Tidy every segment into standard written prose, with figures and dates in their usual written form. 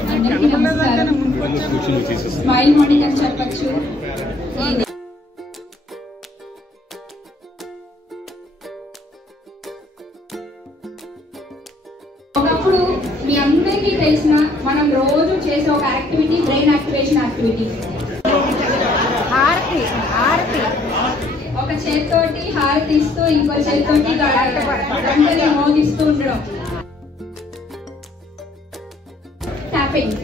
అందరికీ నమస్కారం. Smile morning అని చెప్పచ్చు. ఒకప్పుడు మీ అందరికీ తెలిసిన మనం రోజు చేసే ఒక యాక్టివిటీ బ్రెయిన్ యాక్టివేషన్ యాక్టివిటీ. ఒక చేతితోటి హారతి ఇస్తూ ఇంకో చేతితోటి గంటని మోగిస్తూ ఉండడం. ట్యాపింగ్,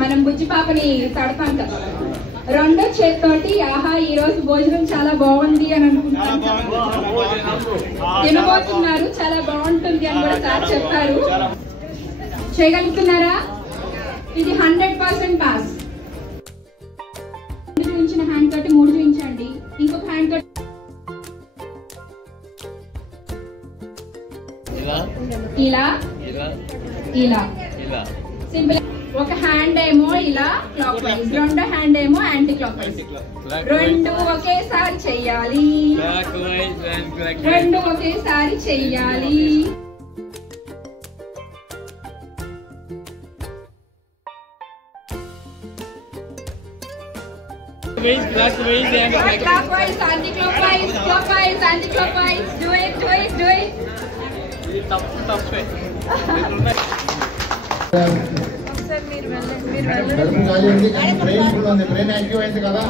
మనం బుజ్జి పాపని తడతాం కదా, రెండో చేతితోటి ఆహా ఈ రోజు భోజనం చాలా బాగుంది అని అనుకుంటాం. తినబోతున్నారు, చాలా బాగుంటుంది అని కూడా సార్ చెప్పారు. చేయగలుగుతున్నారా? ఇది 100% పాస్. చూపించిన హ్యాండ్ తోటి 3 చూపించండి, ఇంకొక హ్యాండ్ తోటి ఇలా ఇలా సింపుల్. ఒక హ్యాండ్ ఏమో ఇలా క్లాక్ వైజ్, రెండో హ్యాండ్ ఏమో యాంటీ క్లాక్ వైజ్. రెండు ఒకేసారి చెయ్యాలి, రెండు ఒకేసారి చెయ్యాలి. Clockwise, anti-clockwise, clockwise, anti-clockwise. Do it, do it, do it. Tough way. Brain active అయింది కదా.